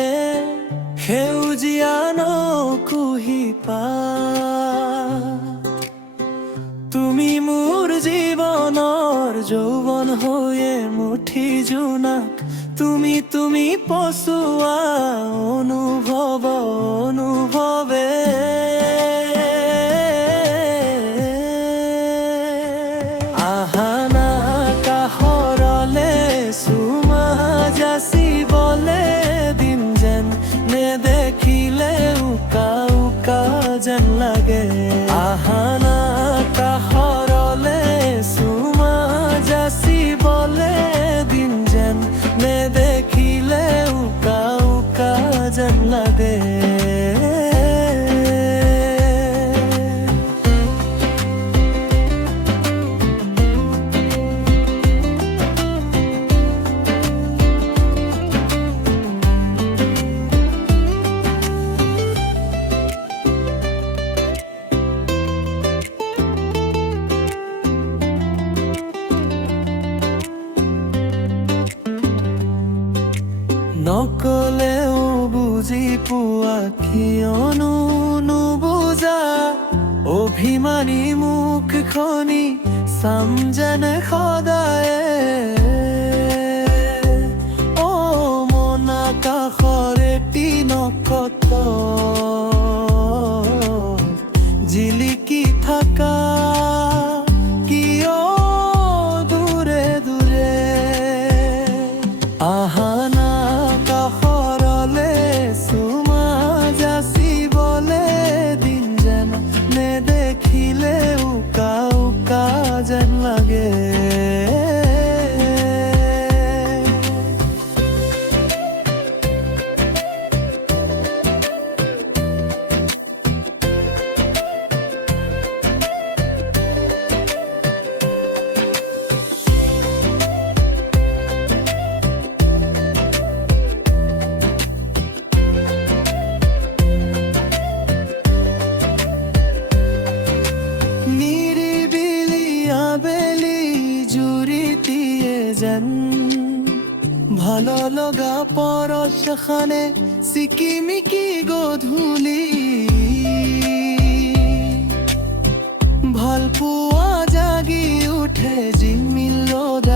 পালে সেউজীয়া কুহিপা তুমি মোৰ জীৱনৰ যৌৱন হৈয়ে মুঠি জোনাক তুমি পচোৱা অনুভৱে আহানা কাষৰলে চুমা যাচিবলে দিন যেন নেদেখিলে উকা উকা যেন লাগে আহানা কাষৰলে চুমা যাচিবলে দিন যেন নেদেখিলে উকা উকা যেন লাগে নকলেও বুজি পোৱা কিয়নো নুবুজা অভিমানী মুখখনি চাম যেনে সদায়ে অ মনা কাষৰে নকত জিলিকি থাকা কিয় দূৰে দূৰে আহানা কাষৰলে চুমা যাচিবলে দিন যেন নেদেখিলে উকা উকা যেন লাগে ভালো লগা পৰশখানে চিকিমিকি গধূলি ভাল পোৱা জাগি উঠে জিমিল ৰ'দ